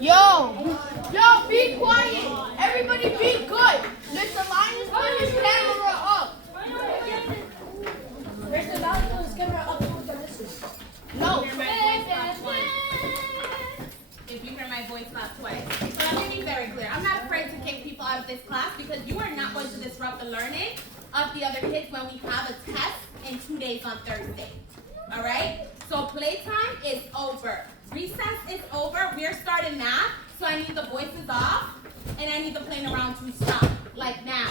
Yo, be quiet. Everybody be good. Mr. Lions, put his camera up. Mr. Lions, put his camera up. No. If you hear my voice about twice. So let me be very clear. I'm not afraid to kick people out of this class because you are not going to disrupt the learning of the other kids when we have a test in 2 days on Thursday. All right? So playtime is over. Recess is over. We're starting math. So I need the voices off and I need the playing around to stop. Like now.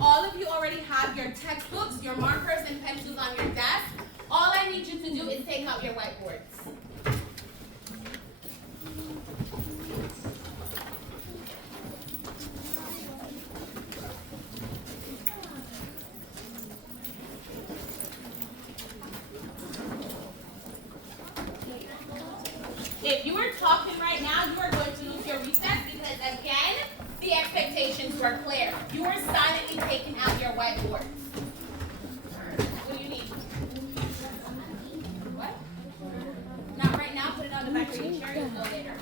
All of you already have your textbooks, your markers and pencils on your desk. All I need you to do is take out your whiteboards. If you are talking right now, you are going to lose your recess because, again, the expectations were clear. You are silently taking out your whiteboards. What do you need? What? Not right now. Put it on the back of your chair. You'll know later.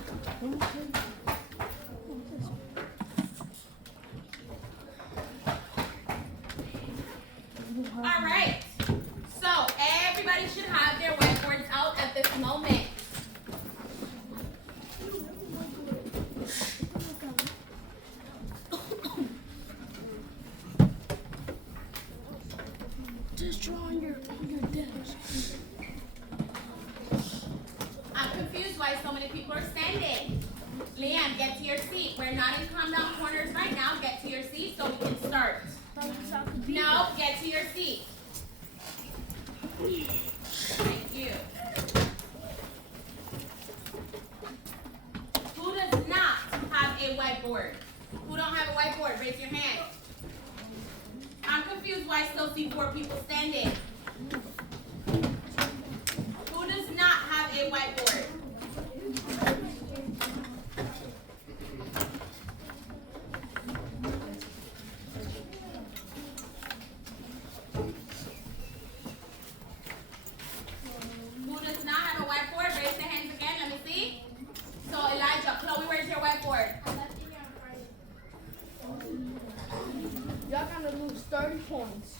All right. So everybody should have their whiteboards out at this moment. Just draw on your desk. I'm confused why so many people are standing. Leanne, get to your seat. We're not in calm down corners right now. Get to your seat so we can start. No, get to your seat. Thank you. Who does not have a whiteboard? Who don't have a whiteboard? Raise your hand. I'm confused why I still see 4 people standing. Who does not have a whiteboard? Who does not have a whiteboard? Raise your hands again. Let me see. So Elijah, Chloe, where's your whiteboard? Y'all gonna lose 30 points.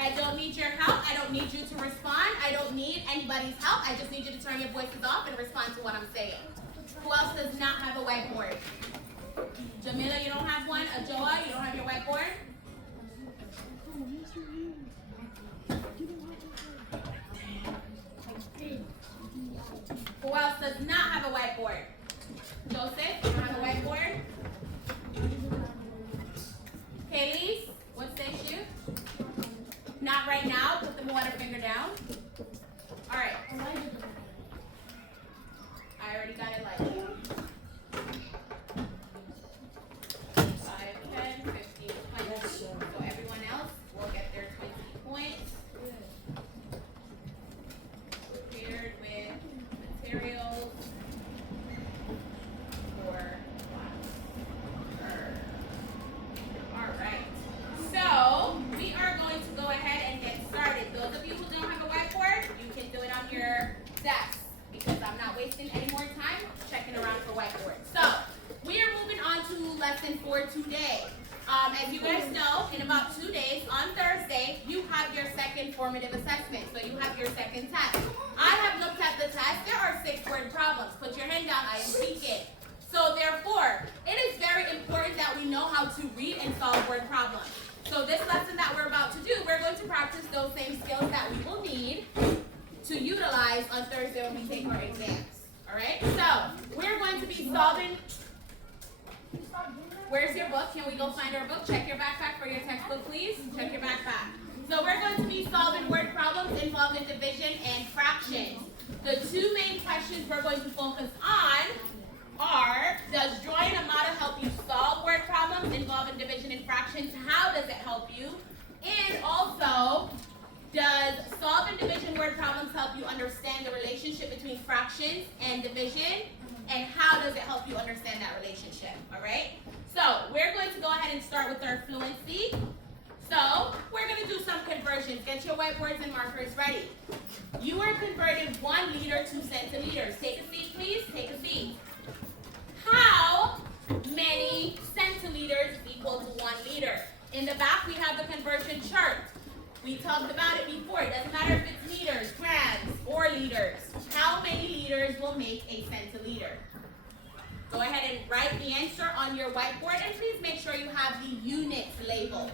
I don't need your help. I don't need you to respond. I don't need anybody's help. I just need you to turn your voices off and respond to what I'm saying. Who else does not have a whiteboard? Jamila, you don't have one? Ajoa, you don't have your whiteboard? Who else does not have a whiteboard? Joseph, you don't have a whiteboard? Kaylee, what stage you? Not right now. Put the water finger down. All right. I already got it like 5, 10, 15, 20. So everyone else will get their 20 points. Prepared with materials for class. All right. So we are going to go ahead and get started. Those of you who don't have a whiteboard, you can do it on your desk because I'm not wasting any more time checking around for whiteboards. So we are moving on to lesson 4 today. As you guys know, in about 2 days, on Thursday, you have your second formative assessment. So you have your second test. I have looked at the test. There are 6-word problems. Put your hand down. I am speaking. So therefore, it is very important that we know how to read and solve word problems. So this lesson that we're about to do, we're going to practice those same skills that we will need to utilize on Thursday when we take our exams. All right? So we're going to be solving. Where's your book? Can we go find our book? Check your backpack for your textbook, please. Check your backpack. So we're going to be solving word problems involving division and fractions. The 2 main questions we're going to focus on are, does drawing a model help you solve word problems involving division and fractions? How does it help you? And also, does solving division word problems help you understand the relationship between fractions and division? And how does it help you understand that relationship? All right? So we're going to go ahead and start with our fluency. So we're going to do some conversions. Get your whiteboards and markers ready. You are converting 1 liter to centiliters. Take a seat, please. Take a seat. How many centiliters is equal to 1 liter? In the back, we have the conversion chart. We talked about it before. It doesn't matter if it's liters, grams, or liters. How many liters will make a centiliter? Go ahead and write the answer on your whiteboard, and please make sure you have the units labeled.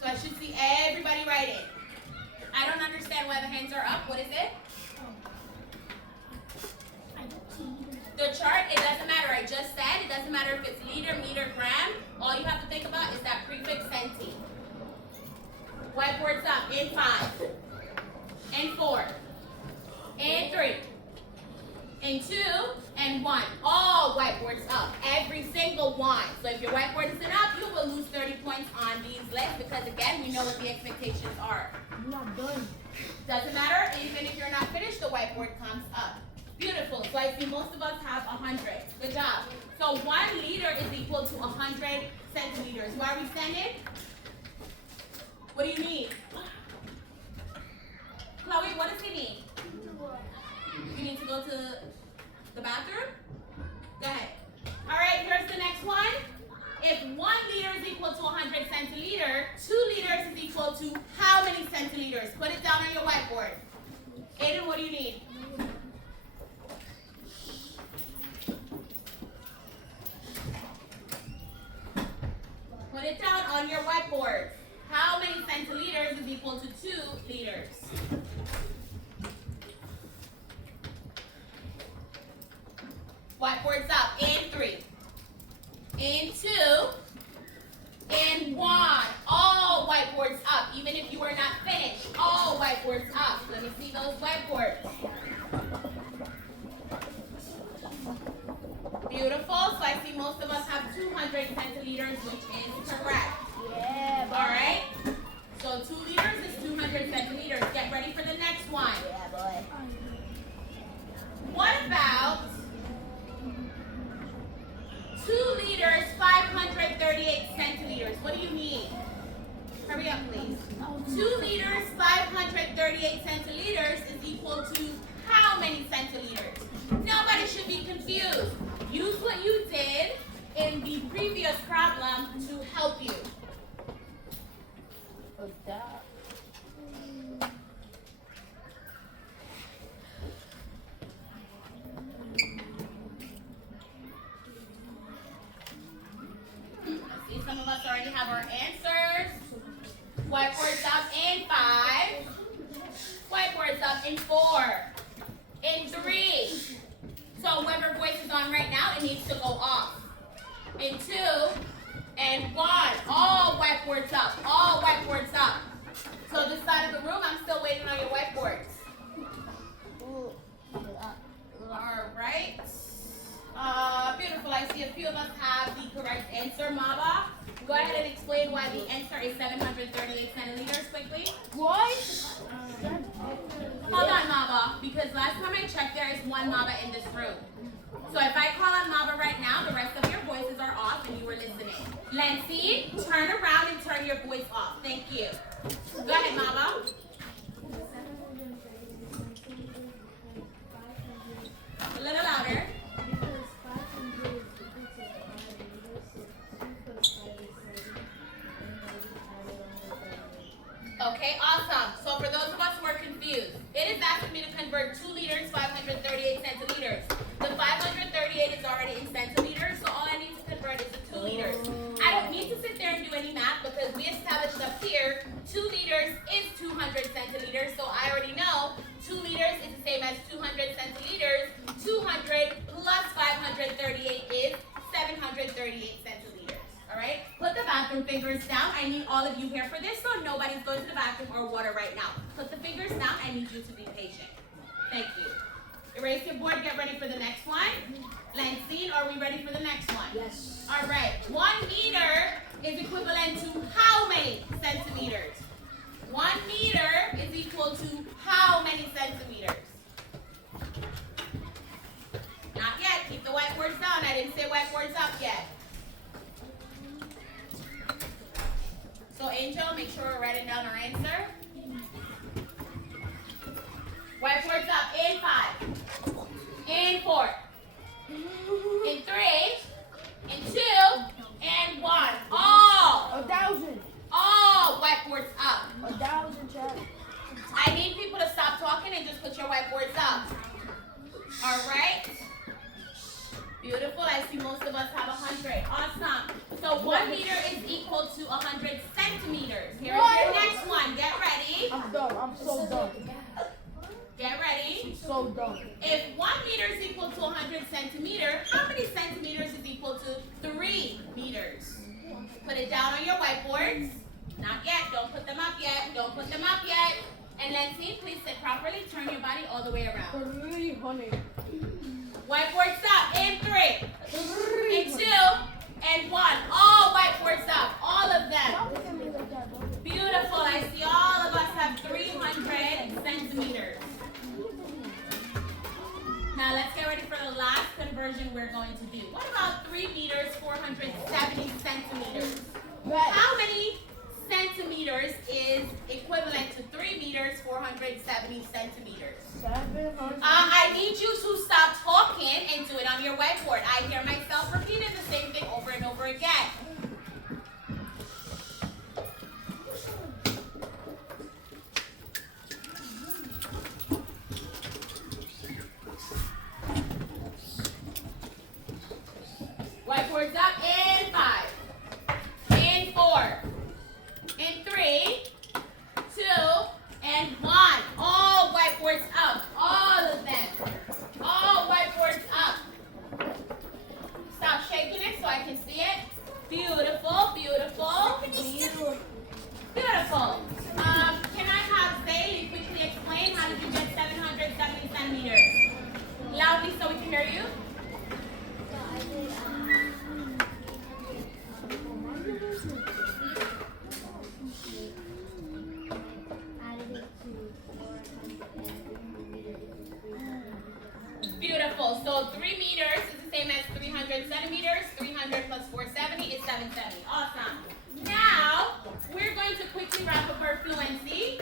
So I should see everybody write it. I don't understand why the hands are up. What is it? The chart, it doesn't matter. I just said it doesn't matter if it's liter, meter, gram. All you have to think about is that prefix centi. Whiteboards up in 5, in 4, in 3, in 2, and 1. All whiteboards up. Every single one. So if your whiteboard isn't up, you will lose 30 points on these lists because, again, we know what the expectations are. I'm not done. Doesn't matter. Even if you're not finished, the whiteboard comes up. Beautiful. So I see most of us have 100. Good job. So 1 liter is equal to 100 centiliters. Why are we standing? What do you need? Chloe, what does he need? You need to go to the bathroom? Go ahead. All right, here's the next one. If 1 liter is equal to 100 centiliters, 2 liters is equal to how many centiliters? Put it down on your whiteboard. Aiden, what do you need? Put it down on your whiteboard. How many centiliters is equal to 2 liters? Whiteboard's up in 3, in 2, in 1. All whiteboards up, even if you are not finished. All whiteboards up. Let me see those whiteboards. Beautiful. So I see most of us have 200 centiliters, which is correct. Yeah, boy. All right. So 2 liters is 200 centiliters. Get ready for the next one. Yeah, boy. What about 2 liters, 538 centiliters? What do you need? Hurry up, please. 2 liters, 538 centiliters is equal to how many centiliters? Nobody should be confused. Use what you did in the previous problem to help you. See, some of us already have our answers. Whiteboards up in 5. Whiteboards up in 4. In 3. So whoever voice is on right now, it needs to go off. In 2 and 1. All whiteboards up. All whiteboards up. So this side of the room, I'm still waiting on your whiteboards. All right. Beautiful. I see a few of us have the correct answer. Maba, go ahead and explain why the answer is 738 centiliters quickly. What? Hold on, Maba, because last time I checked, there is 1 Maba in this room. So if I call on Maba right now, the rest of your voices are off and you were listening. Lancy, turn around and turn your voice off. Thank you. Go ahead, Maba. A little louder. Okay, awesome. So for those of us who are confused, it is asking me to convert 2 liters, 538 centiliters. The 538 is already in centiliters, so all I need to convert is the 2 liters. I don't need to sit there and do any math because we established up here 2 liters is 200 centiliters, so I already know 2 liters is the same as 200 centiliters. 200 plus 538 is 738 centiliters. All right? Put the bathroom fingers down. I need all of you here for this, so nobody's going to the bathroom or water right now. Put the fingers down. I need you to be patient. Thank you. Erase your board. Get ready for the next one. Lancine, are we ready for the next one? Yes. All right. 1 meter is equivalent to how many centimeters? 1 meter is equal to how many centimeters? Not yet. Keep the whiteboards down. I didn't say whiteboards up yet. So Angel, make sure we're writing down our answer. in 4, in 3, in 2, and 1. All 1,000. All whiteboards up. 1,000, Chad. I need people to stop talking and just put your whiteboards up. All right. Beautiful. I see most of us have 100. Awesome. So 1 meter is equal to 100 centimeters. Here's your next one. Get ready. I'm done. I'm so done. Get ready. I'm so done. If 1 meter is equal to 100 centimeters, how many centimeters is equal to 3 meters? Put it down on your whiteboards. Not yet. Don't put them up yet. Don't put them up yet. And Lentine, please sit properly. Turn your body all the way around. 300. Whiteboards up in 3, in 2, and 1. All whiteboards up. All of them. Beautiful. I see all of us have 300 centimeters. Now let's get ready for the last conversion we're going to do. What about 3 meters, 470 centimeters? How many centimeters is equivalent to 3 meters, 470 centimeters? 700. I need you to stop talking and do it on your whiteboard. I hear myself repeating the same thing over and over again. Whiteboards up in 5, in 4, in 3, 2, and 1. All whiteboards up. All of them. All whiteboards up. Stop shaking it so I can see it. Beautiful, beautiful. Beautiful. Can I have Bailey quickly explain how did you get 770 centimeters? Loudly so we can hear you. Beautiful. So 3 meters is the same as 300 centimeters. 300 plus 470 is 770. Awesome. Now, we're going to quickly wrap up our fluency.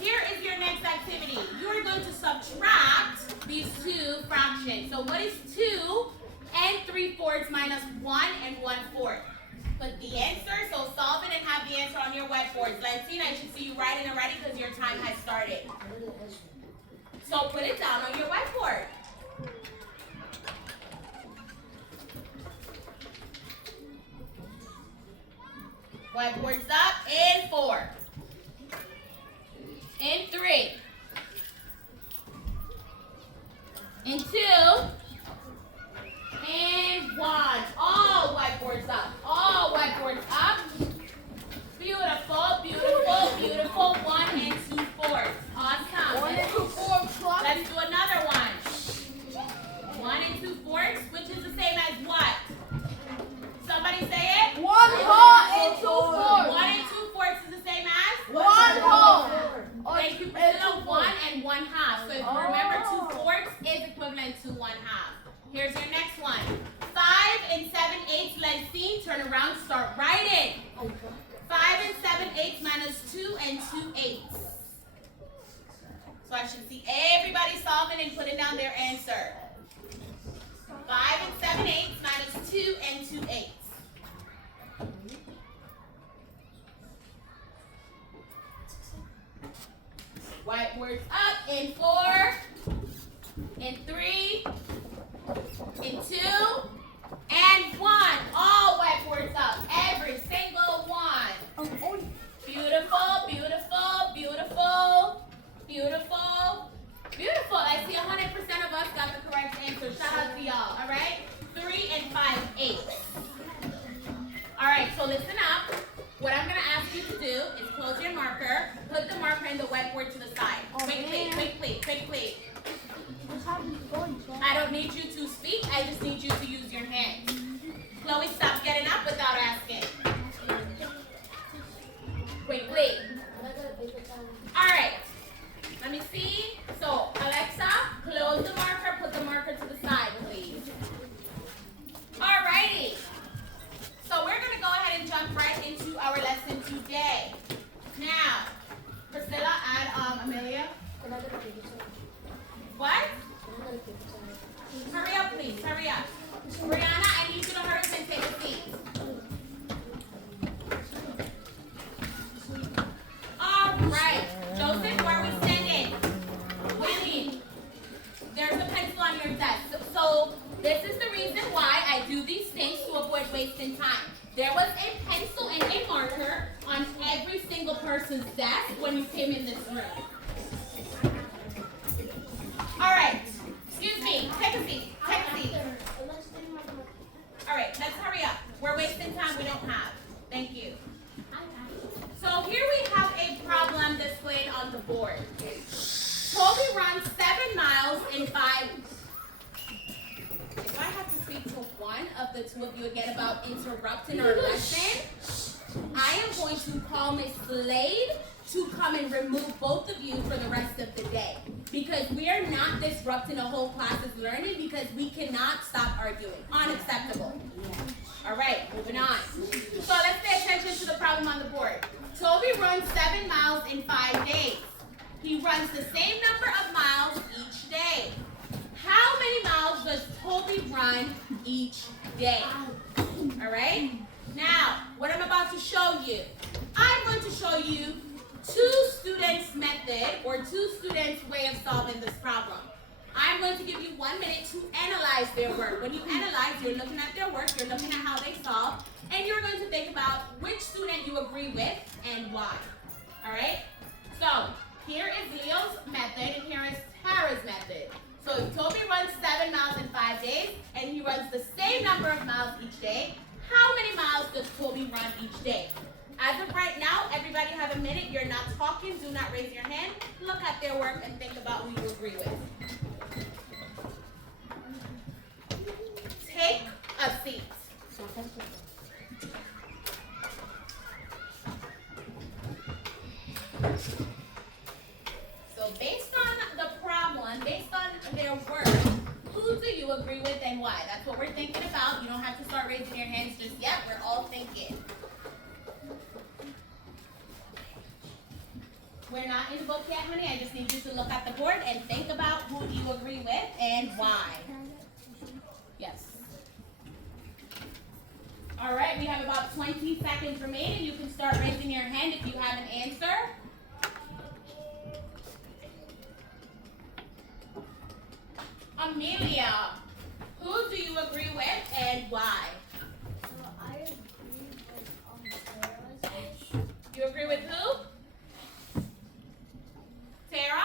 Here is your next activity. You are going to subtract these 2 fractions. So what is 2 and 3/4 minus 1 and 1/4? Put the answer, so solve it and have the answer on your whiteboards. Lentine, I should see you writing already because your time has started. So put it down on your whiteboard. Whiteboards up in 4, in 3, in 2, and 1. All whiteboards up. All whiteboards up. Beautiful, beautiful, beautiful. 1 and 2/4. Awesome. 1 and 2/4. Let's do another one. 1 and 2/4, which is the same as what? Somebody say it. 1 whole and 2/4. 1 and 2/4 is the same as? 1 whole. Thank you, Priscilla. 1 and 1/2. So if you remember, 2/4 is equivalent to 1/2. Here's your next one. 5 and 7/8. Lentine, turn around, start writing. 5 and 7/8 minus 2 and 2/8. So I should see everybody solving and putting down their answer. 5 and 7/8 minus 2 and 2/8. Whiteboards up in 4, in 3, in 2, and 1. All whiteboards up. Every single one. Beautiful, beautiful, beautiful, beautiful, beautiful. I see 100% of us got the correct answer. Shout out to y'all, all right? 3 and 5/8. All right, so listen up. What I'm going to ask you to do is close your marker, put the marker in the whiteboard to the side. Quickly, quickly, quickly. I don't need you to speak. I just need you to use your hands. Chloe, stop getting up without asking. Quickly. All right. Let me see. So, Alexa, close the marker. Put the marker to the side, please. All righty. So, we're going to go ahead and jump right into our lesson today. Now, Priscilla and Amelia. What? Right. Joseph, where are we standing? Winning. There's a pencil on your desk. So this is the reason why I do these things to avoid wasting time. There was a pencil and a marker on every single person's desk when you came in this room. All right. Excuse me. Take a seat. Take a seat. All right. Let's hurry up. We're wasting time we don't have. Thank you. So here we have a problem displayed on the board. Toby runs 7 miles in 5. If I have to speak to one of the two of you again about interrupting our lesson, I am going to call Miss Slade to come and remove both of you for the rest of the day. Because we are not disrupting a whole class's learning because we cannot stop arguing. Unacceptable. All right, moving on. So let's pay attention to the problem on the board. Toby runs 7 miles in 5 days. He runs the same number of miles each day. How many miles does Toby run each day? All right? Now, what I'm about to show you, I'm going to show you two students' method or two students' way of solving this problem. I'm going to give you 1 minute to analyze their work. When you analyze, you're looking at their work, you're looking at how they solve, and you're going to think about which student you agree with and why. All right? So, here is Leo's method and here is Tara's method. So if Toby runs 7 miles in 5 days and he runs the same number of miles each day, how many miles does Toby run each day? As of right now, everybody have a minute. You're not talking. Do not raise your hand. Look at their work and think about who you agree with. Take a seat. So based on the problem, based on their work, who do you agree with and why? That's what we're thinking about. You don't have to start raising your hands just yet. We're all thinking. We're not in the book yet, honey. I just need you to look at the board and think about who do you agree with and why. Yes. All right, we have about 20 seconds remaining. You can start raising your hand if you have an answer. Amelia, who do you agree with and why? So I agree with Tara's. You agree with who? Tara?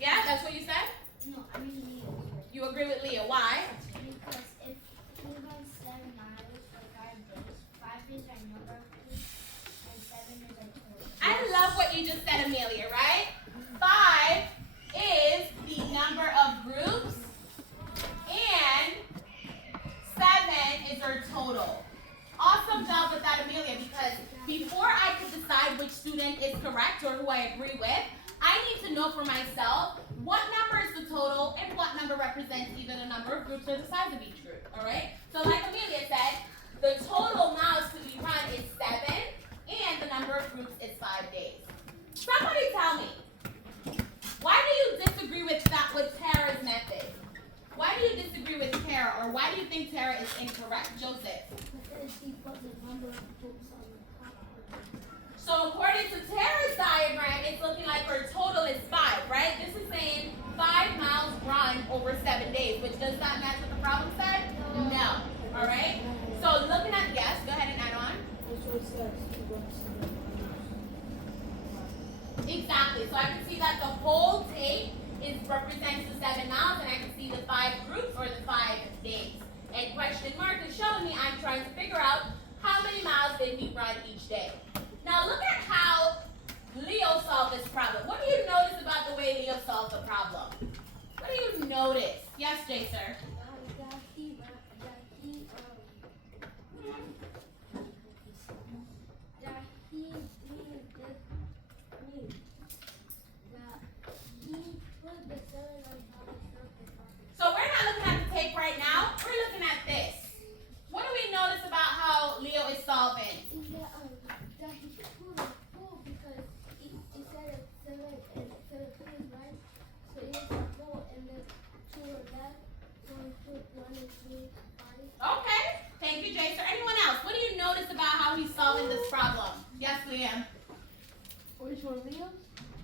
Yeah, that's what you said? No, I mean Leo's. You agree with Leah. Why? Because if he runs 7 miles for 5 days are number of weeks, and 7 is our total. I love what you just said, Amelia, right? 5 is the number of groups, and 7 is our total. Awesome job with that, Amelia, because before I could decide which student is correct or who I agree with, I need to know for myself what number is the total and what number represents either the number of groups or the size of each group, all right? So like Amelia said, the total miles to be run is 7, and the number of groups is 5 days. Somebody tell me, why do you disagree with Tara's method? Why do you disagree with Tara, or why do you think Tara is incorrect? Joseph? Because he put the number of groups on the top. So according to Tara's diagram, it's looking like her total is 5, right? This is saying 5 miles run over 7 days, which does that match what the problem said? No. All right? So looking at, yes, go ahead and add on. Exactly. So I can see that the whole tape represents the 7 miles, and I can see the 5 groups or the 5 days. And question mark is showing me I'm trying to figure out how many miles did he run each day. Now look at how Leo solved this problem. What do you notice about the way Leo solved the problem? What do you notice? Yes, Jay, sir. So we're not looking at the tape right now. We're looking at this. What do we notice about how Leo is solving? That he put a pool because he said it 7 and 7 right? So he has a pool and then 2 are left. So he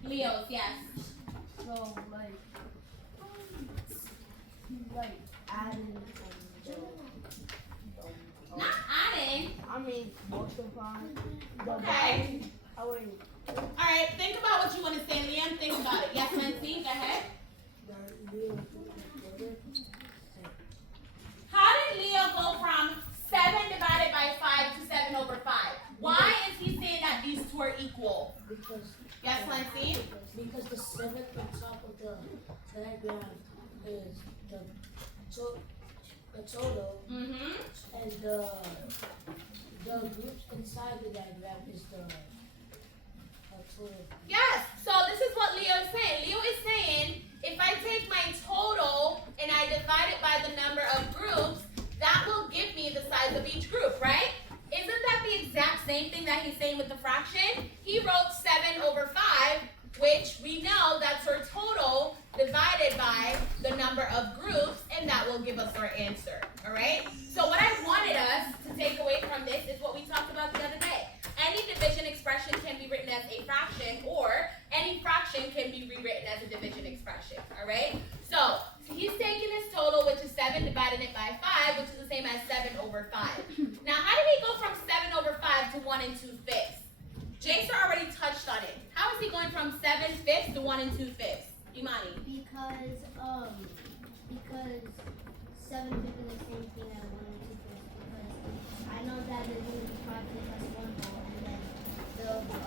Leos, yes. So like adding Not adding. I mean multiplying. Okay. Oh wait. Alright, think about what you want to say, Liam. Think about it. Yes, Nancy, go ahead. How did Leo go from 7 divided by 5 to 7 over 5? Why is he saying that these two are equal? Because Yes, Nancy? because the 7 on top of the diagram is the total, and the groups inside the diagram is the total. Yes, so this is what Leo is saying. Leo is saying if I take my total and I divide it by the number of groups, that will give me the size of each group, right? Isn't that the exact same thing that he's saying with the fraction? He wrote 7 over 5, which we know that's our total divided by the number of groups, and that will give us our answer, all right? So what I wanted us to take away from this is what we talked about the other day. Any division expression can be written as a fraction, or any fraction can be rewritten as a division expression, all right? So he's taking his total, which is 7, dividing it by 5, which is the same as 7 over 5. Now, how did he go from 7 over 5 to 1 2/5? Jason already touched on it. How is he going from 7/5 to 1 2/5? Imani. Because 7 is the same thing as 1 and 2/5. Because I know that there's going to be 5 plus 1 whole, and then the 2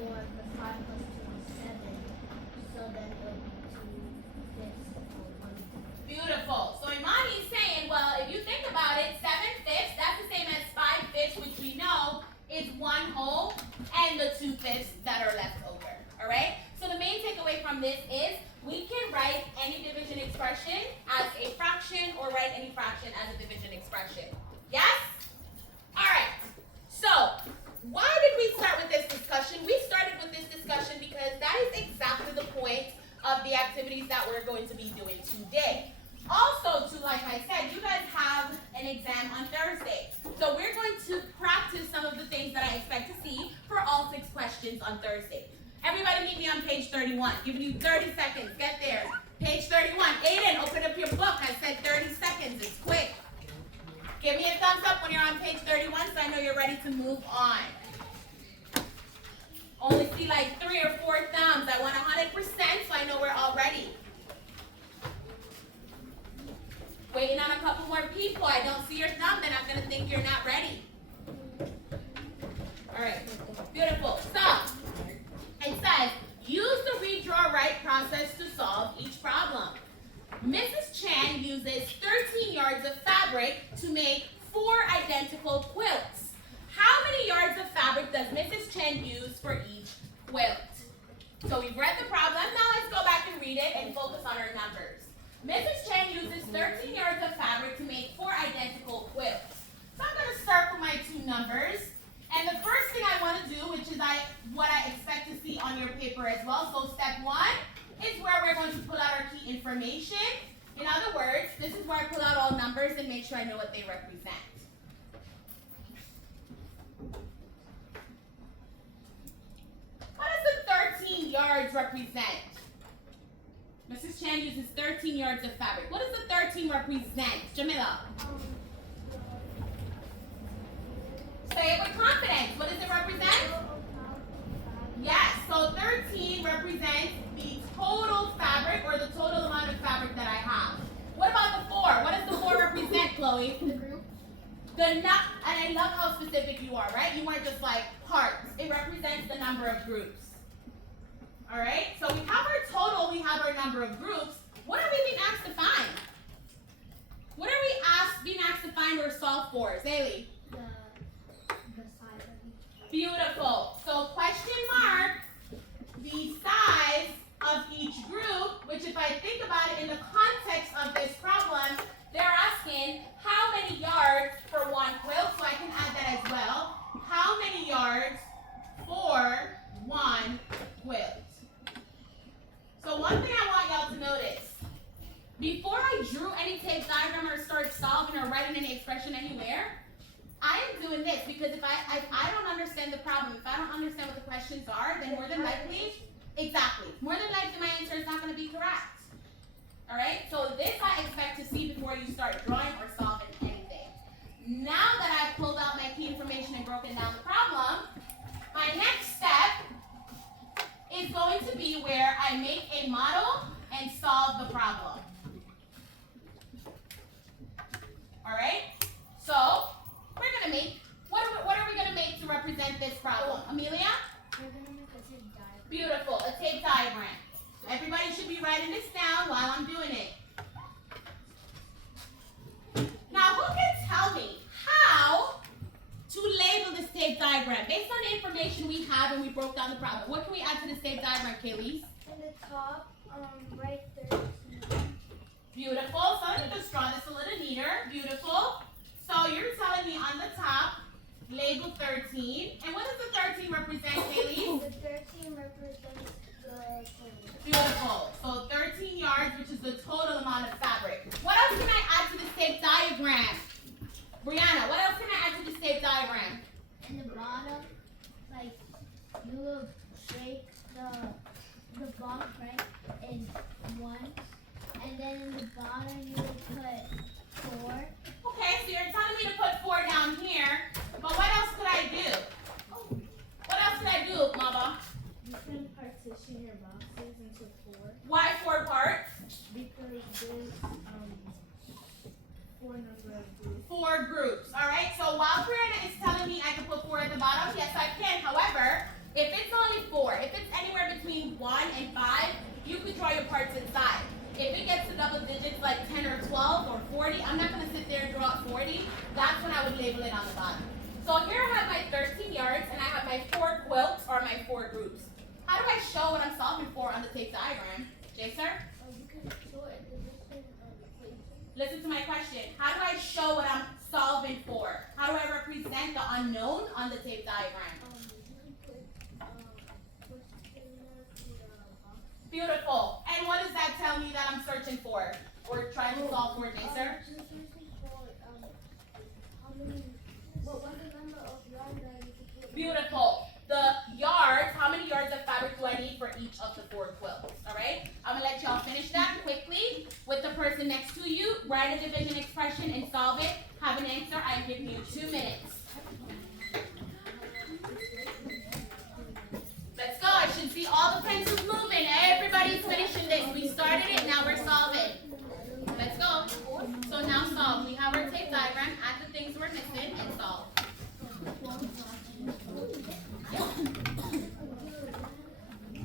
more plus 5 plus 2 is 7. So then it will be 2/5 or 1 2/5. Beautiful. So Imani is saying, well, if you think about it, 7/5, that's the same as 5/5, which we know is 1 whole, and the 2/5 that are left over. All right? So the main takeaway from this is we can write any division expression as a fraction or write any fraction as a division expression. Yes? All right. So why did we start with this discussion? We started with this discussion because that is exactly the point of the activities that we're going to be doing today. Also, too, like I said, you guys have an exam on Thursday. So we're going to practice some of the things that I expect to see for all 6 questions on Thursday. Everybody meet me on page 31. Giving you 30 seconds. Get there. Page 31. Aiden, open up your book. I said 30 seconds. It's quick. Give me a thumbs up when you're on page 31 so I know you're ready to move on. Only see like 3 or 4 thumbs. I want 100% so I know we're all ready. Waiting on a couple more people. I don't see your thumb, then I'm going to think you're not ready. All right. Beautiful. Stop. It says, use the redraw right process to solve each problem. Mrs. Chan uses 13 yards of fabric to make 4 identical quilts. How many yards of fabric does Mrs. Chen use for each quilt? So we've read the problem. Now let's go back and read it and focus on our numbers. Mrs. Chen uses 13 yards of fabric to make 4 identical quilts. So I'm going to circle my 2 numbers. And the first thing I want to do, which is what I expect to see on your paper as well. So step 1 is where we're going to pull out our key information. In other words, this is where I pull out all numbers and make sure I know what they represent. What does the 13 yards represent? Mrs. Chan uses 13 yards of fabric. What does the 13 represent? Jamila. Say it with confidence. What does it represent? Yes, so 13 represents the total fabric or the total amount of fabric that I have. What about the 4? What does the 4 represent, Chloe? The group. And I love how specific you are, right? You weren't just like parts. It represents the number of groups. All right, so we have our total, we have our number of groups. What are we being asked to find? What are we being asked to find or solve for? Zaylee? The size of each. Beautiful. So question mark, the size of each group, which if I think about it in the context of this problem, they're asking how many yards for 1 quilt, so I can add that as well. How many yards for 1 quilt? So one thing I want y'all to notice, before I drew any tape diagram or start solving or writing any expression anywhere, I am doing this because if I don't understand the problem, if I don't understand what the questions are, then more than likely Exactly. More than likely, my answer is not going to be correct. All right? So this I expect to see before you start drawing or solving anything. Now that I've pulled out my key information and broken down the problem, my next step is going to be where I make a model and solve the problem. All right? So we're going to make, what are we going to make to represent this problem? Amelia? We're going to make a tape diagram. Beautiful, a tape diagram. Everybody should be writing this down while I'm doing it. Now, who can tell me how to label this tape diagram? Based on the information we have and we broke down the problem, what can we add to this tape diagram, Kaylee? In the top, right there. Beautiful. So I'm going to draw this a little neater. Beautiful. So you're telling me on the top, label 13. And what does the 13 represent, Kaylee? The 13 represents the total. Beautiful. So 13 yards, which is the total amount of fabric. What else can I add to this tape diagram? Brianna, what else can I add to this tape diagram? In the bottom, like, you will shake the box, right, in one. And then in the bottom, you will put 4. Okay, so you're telling me to put 4 down here, but what else could I do? What else could I do, Mama? You can partition your boxes into 4. Why 4 parts? Because there's 4 number of groups. 4 groups, all right? So while Brianna is telling me I can put 4 at the bottom, yes, I can. However, if it's only 4, if it's anywhere between 1 and 5, you could draw your parts inside. If it gets to double digits like 10 or 12 or 40, I'm not going to sit there and draw 40. That's when I would label it on the bottom. So here I have my 13 yards and I have my 4 quilts or my 4 groups. How do I show what I'm solving for on the tape diagram? Jay, sir? You can show a division of equation. Listen to my question. How do I show what I'm solving for? How do I represent the unknown on the tape diagram? You can put box. Beautiful. And what does that tell me that I'm searching for or trying to solve for, Jay, sir? What's the number of yards that you can put? Beautiful. The yards, how many yards of fabric do I need for each of the 4 quilts? All right? I'm going to let y'all finish that quickly with the person next to you. Write a division expression and solve it. Have an answer. I am giving you 2 minutes. Let's go. I should see all the pencils moving. Everybody's finishing this. We started it. Now we're solving. Let's go. So now solve. We have our tape diagram. Add the things we're missing and solve.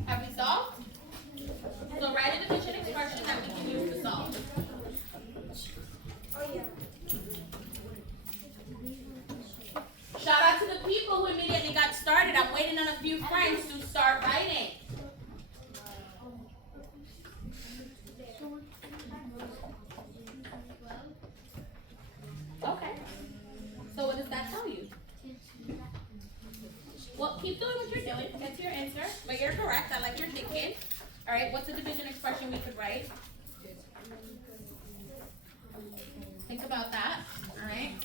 Have we solved? So write a division expression that we can use to solve. Oh, yeah. Shout out to the people who immediately got started. I'm waiting on a few friends to start writing. Okay. So what does that tell you? Well, keep doing what you're doing. That's your answer. But you're correct. I like your thinking. All right. What's a division expression we could write? Think about that. All right.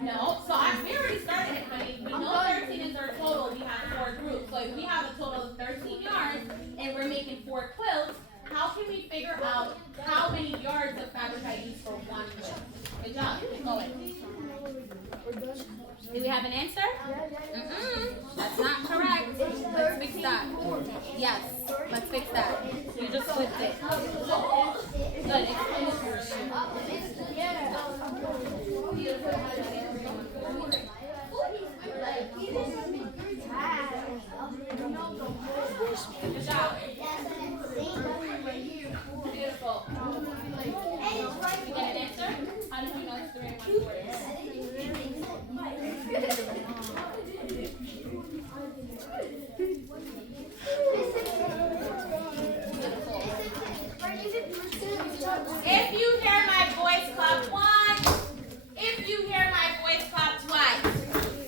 No. So we already started it, honey. We know 13 is our total. We have 4 groups. So if we have a total of 13 yards and we're making 4 quilts, how can we figure out how many yards of fabric I use for 1 quilt? Good job. Keep going. Do we have an answer? That's not correct. Let's fix that. Yes. Let's fix that. You just flipped it. Good. Explain it Good job. Beautiful. You get an answer? How did you know it's 3 and 1/4? If you hear my voice, clap once. If you hear my voice, clap twice.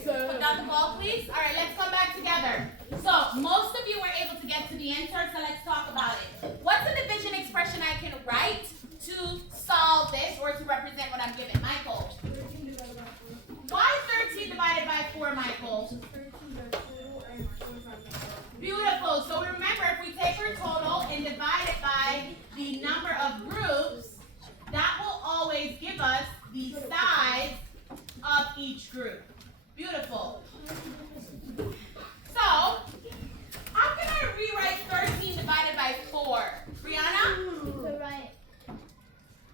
Put down the ball, please. All right, let's come back together. So most of you were able to get to the answer, so let's talk about it. What's a division expression I can write to solve this or to represent what I'm given? Michael. Why 13 divided by 4, Michael? 13 by 4 and 4 by Beautiful. So remember, if we take our total and divide it by the number of groups, that will always give us the size of each group. Beautiful. So, how can I rewrite 13 divided by 4? Brianna? So write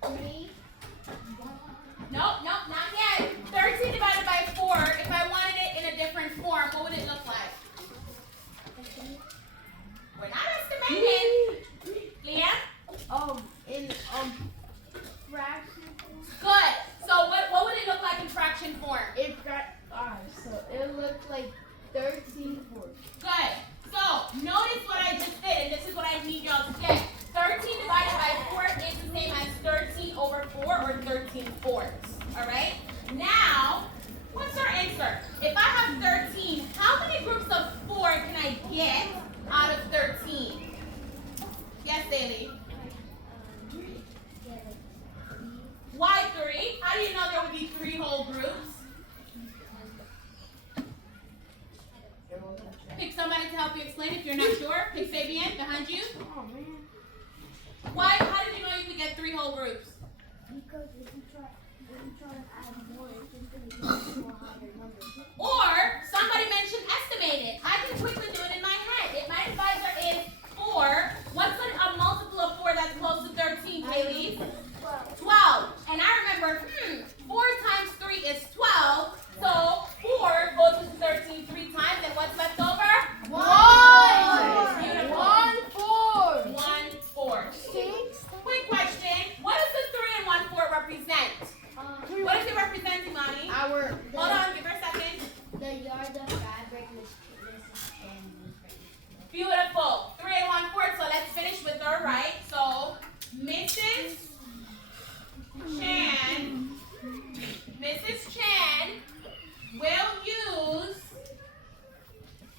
3. Nope, not yet. 13 divided by 4, if I wanted it in a different form, what would it look like? We're not estimating. Leanne? In fraction. Good. So what would it look like in fraction form? So it looks like 13/4. Good. So notice what I just did, and this is what I need y'all to get. 13 divided by 4 is the same as 13 over 4 or 13/4. All right? Now, what's our answer? If I have 13, how many groups of 4 can I get out of 13? Yes, Daly. Why 3? How do you know there would be 3 whole groups? Pick somebody to help you explain if you're not sure. Pick Fabian behind you. Oh man. Why? How did you know you could get 3 whole groups? Because if you try to add more, it's just going to give you a higher number. Or somebody mentioned estimated. I can quickly do it in my head. If my divisor is 4, what's a multiple of 4 that's close to 13, Kaylee? 12. And I remember, 4 times 3 is 12. So 4 goes to 13 3 times, and what's left over? 1. Beautiful. 1/4. 1/4. 6. Quick question. What does the 3 and 1/4 represent? What is it representing, Mommy? Our. Hold on, give her a second. The yard of fabric and Beautiful. 3 and 1/4. So let's finish with her, right? So Mrs. Chan will use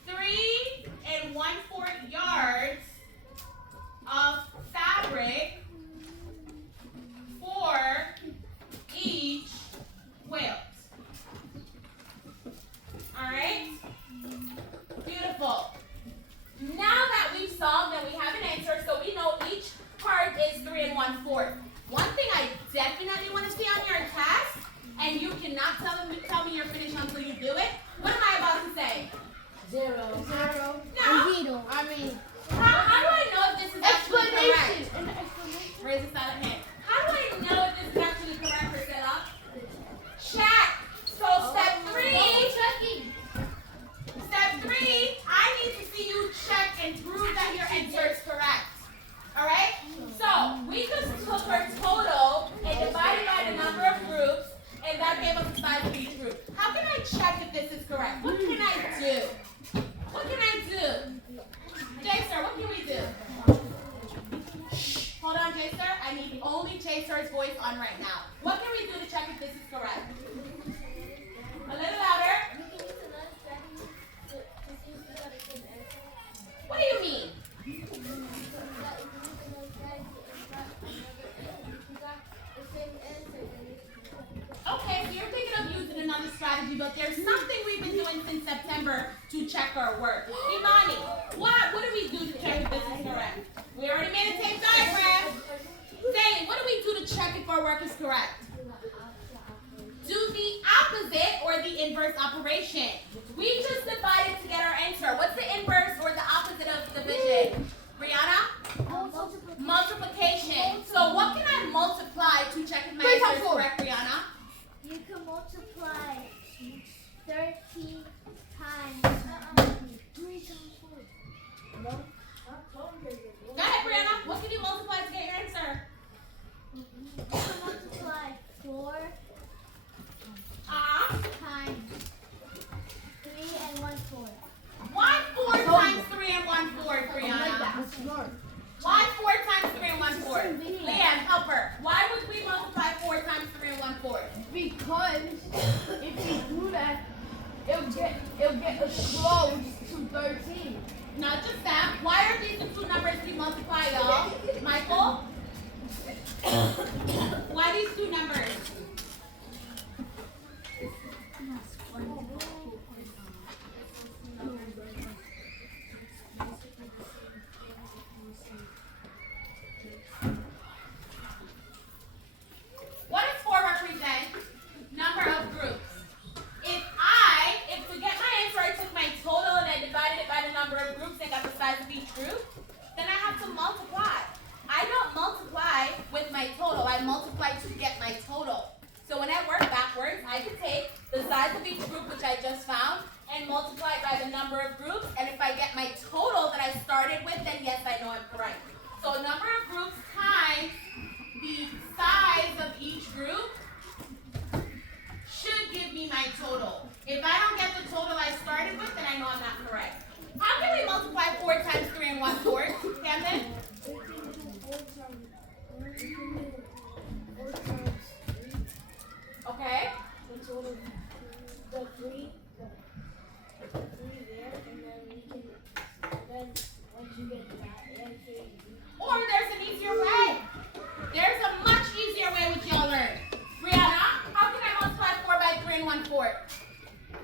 3 and 1/4 yards of fabric for each quilt. Alright? Beautiful. Now that we've solved and we have an answer, so we know each part is 3 and 1/4. One thing I definitely want to see on your test, and you cannot tell me you're finished until you do it. What am I about to say? 0. 0. No. I mean. How do I know if this is actually correct? Explanation. An explanation. Raise a silent hand. How do I know if this is actually correct, Priscilla? Check. So step 3. Step 3, I need to see you check and prove that your answer is correct. Alright? So we just took our total and divided by the number of groups, and that gave us the size of each group. How can I check if this is correct? What can I do? What can I do? J-Sir, what can we do? Shh. Hold on, J-Sir. I need only J-Sir's voice on right now. What can we do to check if this is correct? A little louder. What do you mean? Okay, so you're thinking of using another strategy, but there's something we've been doing since September to check our work. Imani, what do we do to check if this is correct? We already made a tape diagram. Zane, what do we do to check if our work is correct? Do the opposite or the inverse operation. We just divided to get our answer. What's the inverse or the opposite of division? Brianna? Multiplication. So what can I multiply to check if my answer is correct, Brianna? You can multiply 13 times 3 times 4. Go ahead, Brianna. What can you multiply to get your answer? You can multiply 4 times 3 and 1/4. Why 4 times 3 and 1/4, Brianna? That's smart. Why 4 times 3 and 1/4? Leanne, help her. Why would we multiply 4 times 3 and 1/4? Because if you do that, it'll get us close to 13. Not just that. Why are these the two numbers we multiply, y'all? Michael? Why these two numbers? the size of each group, which I just found, and multiply it by the number of groups. And if I get my total that I started with, then yes, I know I'm correct. So number of groups times the size of each group should give me my total. If I don't get the total I started with, then I know I'm not correct. How can we multiply 4 times 3 and 1/4, Camden? Okay. The total, the three there, and then we can, then once you get that answer, Or there's an easier way. There's a much easier way which y'all learned. Brianna, how can I multiply 4 by 3 and 1/4?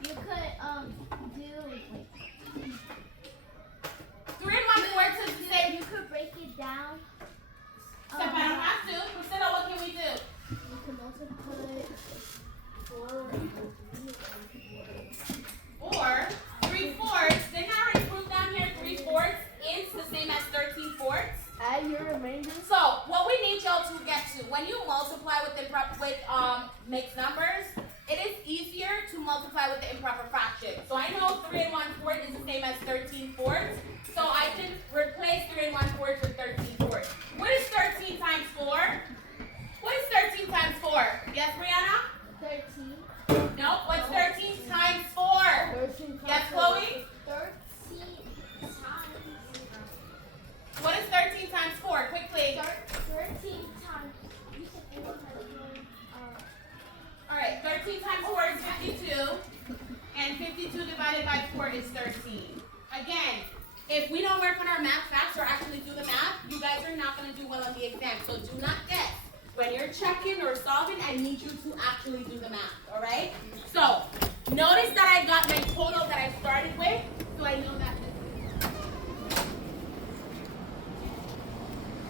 You could do 3 and 1/4 is the same. you could break it down. Except I don't have to. Priscilla, what can we do? You could multiply 4 Or 3/4. Didn't I already prove down here 3/4 is the same as 13/4? Add your remainder. So what we need y'all to get to, when you multiply with mixed numbers, it is easier to multiply with the improper fraction. So I know 3 and 1/4 is the same as 13/4. So I can replace 3 and 1/4 with 13/4. What is 13 times 4? What is 13 times 4? Yes, Brianna? 13. No. What's 13 times 4? 13 Yes, Chloe? 13 times. What is 13 times 4? Quickly. 13 times. You said 4 times 1. All right, 13 times 4 is 52, and 52 divided by 4 is 13. Again, if we don't work on our math facts or actually do the math, you guys are not going to do well on the exam. So do not guess. When you're checking or solving, I need you to actually do the math, all right? So notice that I got my total that I